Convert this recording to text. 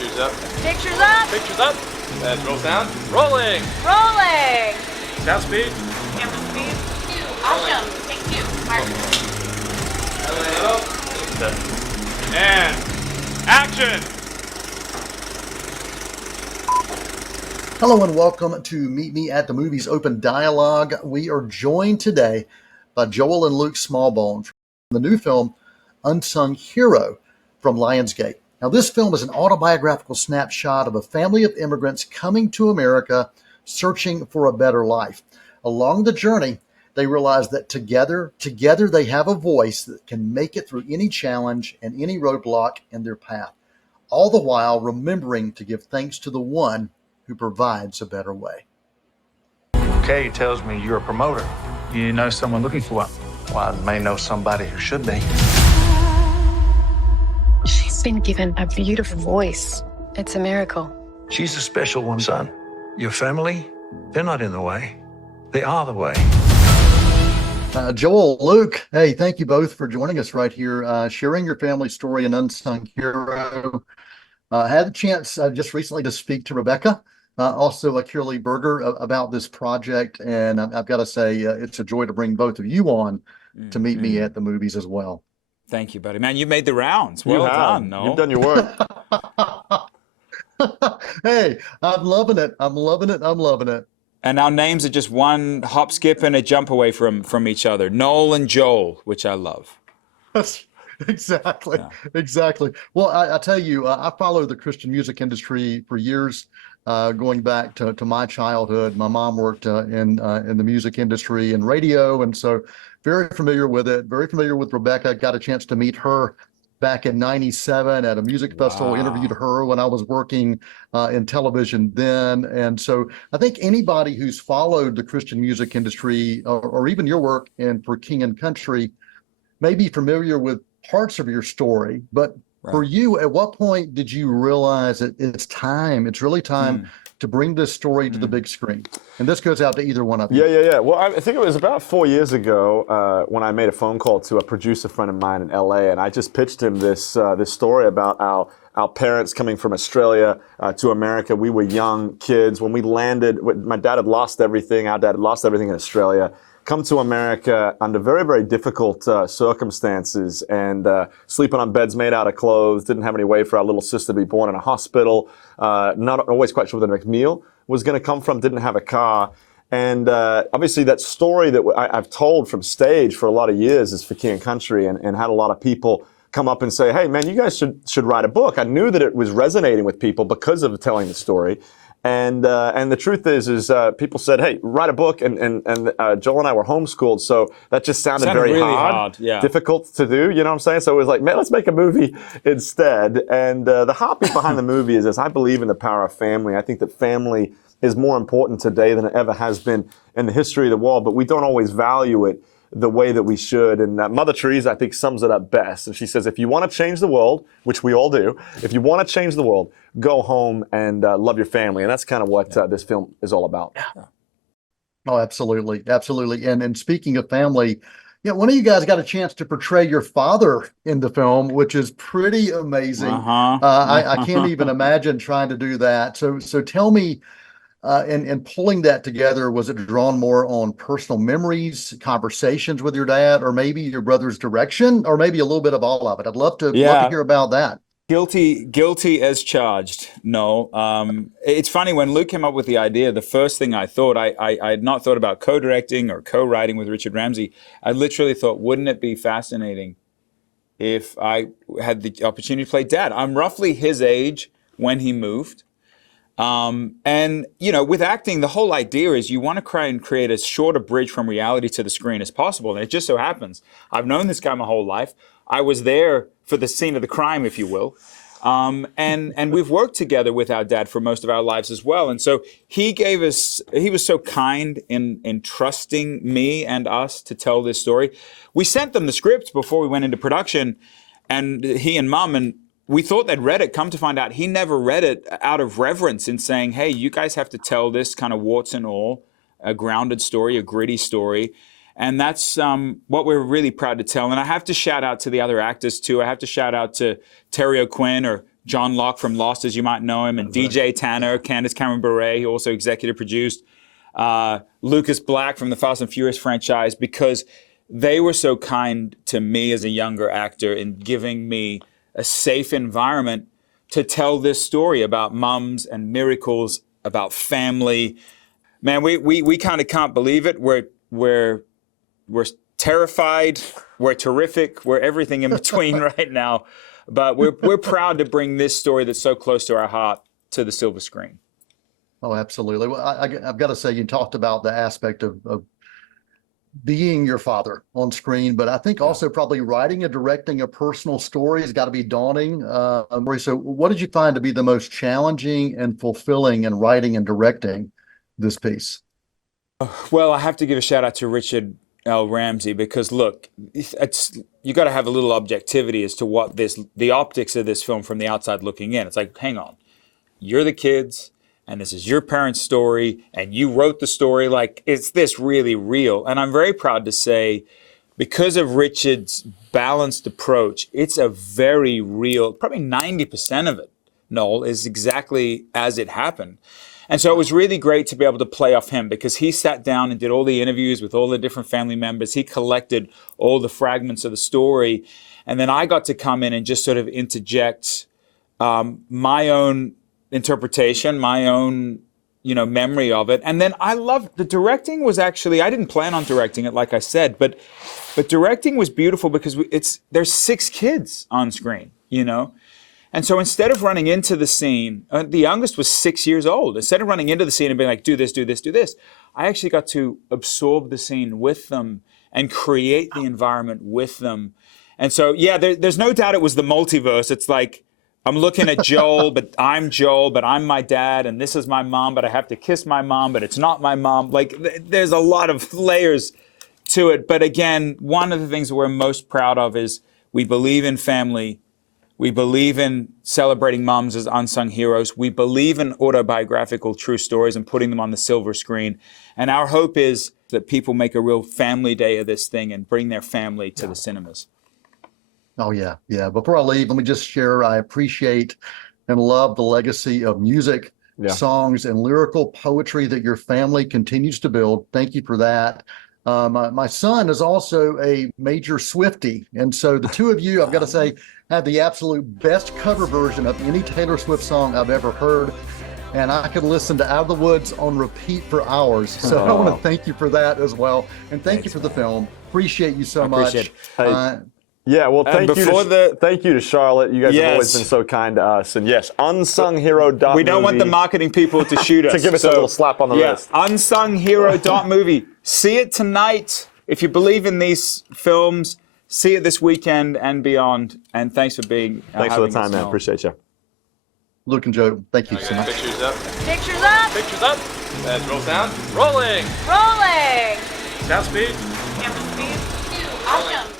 Pictures up. Pictures up. Pictures up. And roll sound. Rolling. Rolling. Sound speed. Camera speed. 2. Awesome. Take 2. Mark. And action. Hello and welcome to Meet Me at the Movies Open Dialogue. We are joined today by Joel and Luke Smallbone from the new film Unsung Hero from Lionsgate. Now, this film is an autobiographical snapshot of a family of immigrants coming to America searching for a better life. Along the journey, they realize that together they have a voice that can make it through any challenge and any roadblock in their path, all the while remembering to give thanks to the one who provides a better way. Kay tells me you're a promoter. You know someone looking for one? Well, I may know somebody who should be. She's been given a beautiful voice. It's a miracle. She's a special one, son. Your family, they're not in the way. They are the way. Joel, Luke, hey, thank you both for joining us right here, sharing your family story in Unsung Hero. Had the chance just recently to speak to Rebecca, also Curly Berger, about this project, and I've got to say it's a joy to bring both of you on to meet me at the movies as well. Thank you, buddy. Man, you made the rounds. Well done, Noel. You've done your work. Hey, I'm loving it. I'm loving it. I'm loving it. And our names are just one hop, skip, and a jump away from each other. Noel and Joel, which I love. Exactly. Yeah. Exactly. Well, I tell you, I followed the Christian music industry for years, going back to my childhood. My mom worked in the music industry and radio, and so very familiar with it. Very familiar with Rebecca. Got a chance to meet her back in '97 at a music festival. Interviewed her when I was working in television then, and so I think anybody who's followed the Christian music industry or even your work in for King and Country may be familiar with parts of your story, but for you, at what point did you realize that it's really time to bring this story to the big screen? And this goes out to either one of you. Yeah. Well, I think it was about 4 years ago when I made a phone call to a producer friend of mine in LA, and I just pitched him this story about our parents coming from Australia to America. We were young kids. When we landed, my dad had lost everything. Our dad had lost everything in Australia. Come to America under very, very difficult circumstances and sleeping on beds made out of clothes, didn't have any way for our little sister to be born in a hospital, not always quite sure where the next meal was going to come from, didn't have a car. And obviously that story that I've told from stage for a lot of years is for King and Country, and had a lot of people come up and say, hey, man, you guys should write a book. I knew that it was resonating with people because of telling the story. And the truth is people said, hey, write a book, and Joel and I were homeschooled, so that just sounded very really hard, yeah. difficult to do, you know what I'm saying? So it was like, man, let's make a movie instead. And the heartbeat behind the movie is this: I believe in the power of family. I think that family is more important today than it ever has been in the history of the world, but we don't always value it the way that we should. And Mother Teresa, I think, sums it up best. And she says, if you want to change the world, which we all do, if you want to change the world, go home and love your family. And that's kind of what this film is all about. Yeah. Oh, absolutely. Absolutely. And speaking of family, one of you guys got a chance to portray your father in the film, which is pretty amazing. I can't even imagine trying to do that. So tell me, and pulling that together, was it drawn more on personal memories, conversations with your dad, or maybe your brother's direction, or maybe a little bit of all of it? I'd love to hear about that. Guilty as charged. No. It's funny, when Luke came up with the idea, the first thing I thought, I had not thought about co-directing or co-writing with Richard Ramsey. I literally thought, wouldn't it be fascinating if I had the opportunity to play Dad? I'm roughly his age when he moved. And, with acting, the whole idea is you want to try and create as short a bridge from reality to the screen as possible. And it just so happens, I've known this guy my whole life. I was there for the scene of the crime, if you will. And we've worked together with our dad for most of our lives as well. And so he was so kind in trusting me and us to tell this story. We sent them the script before we went into production, and he and Mom, and we thought they'd read it. Come to find out, he never read it out of reverence in saying, hey, you guys have to tell this kind of warts and all, a grounded story, a gritty story. And that's what we're really proud to tell. And I have to shout out to the other actors too. I have to shout out to Terry O'Quinn, or John Locke from Lost, as you might know him, and DJ Tanner, Candace Cameron Bure, who also executive produced, Lucas Black from the Fast and Furious franchise, because they were so kind to me as a younger actor in giving me a safe environment to tell this story about mums and miracles, about family. Man, we kind of can't believe it. We're terrified. We're terrific. We're everything in between right now. But we're proud to bring this story that's so close to our heart to the silver screen. Oh, absolutely. Well, I've got to say, you talked about the aspect of being your father on screen, but I think also probably writing and directing a personal story has got to be daunting. So what did you find to be the most challenging and fulfilling in writing and directing this piece? Well, I have to give a shout out to Richard L. Ramsey, because look, you got to have a little objectivity as to what the optics of this film from the outside looking in. It's like, hang on, you're the kids, and this is your parents' story, and you wrote the story. Like, is this really real? And I'm very proud to say, because of Richard's balanced approach, it's a very real, probably 90% of it, Noel, is exactly as it happened. And so it was really great to be able to play off him, because he sat down and did all the interviews with all the different family members. He collected all the fragments of the story. And then I got to come in and just sort of interject my own interpretation, my own, memory of it. And then I loved the directing. Was actually, I didn't plan on directing it, like I said, but directing was beautiful because there's 6 kids on screen, And so instead of running into the scene, the youngest was 6 years old. Instead of running into the scene and being like, do this, do this, do this, I actually got to absorb the scene with them and create the environment with them. And so, yeah, there's no doubt it was the multiverse. It's like, I'm looking at Joel, but I'm my dad, and this is my mom, but I have to kiss my mom, but it's not my mom. Like, there's a lot of layers to it. But again, one of the things that we're most proud of is we believe in family. We believe in celebrating moms as unsung heroes. We believe in autobiographical true stories and putting them on the silver screen. And our hope is that people make a real family day of this thing and bring their family to the cinemas. Oh, yeah. Yeah. Before I leave, let me just share, I appreciate and love the legacy of music, songs, and lyrical poetry that your family continues to build. Thank you for that. My son is also a major Swiftie. And so the two of you, I've got to say, have the absolute best cover version of any Taylor Swift song I've ever heard. And I could listen to Out of the Woods on repeat for hours. So I want to thank you for that as well. And thank you for the film. Appreciate you so much. Yeah, well, thank you to Charlotte. You guys have always been so kind to us. And yes, Unsung Hero. We don't want the marketing people to shoot us. To give us a little slap on the wrist. Unsung Hero movie. See it tonight. If you believe in these films, see it this weekend and beyond. And thanks for being Thanks for the time, man. Appreciate you. Luke and Joe, thank you so much. Pictures up. Pictures up. Pictures up. Let's roll sound. Rolling. Rolling. Sound speed. Camera speed. Awesome.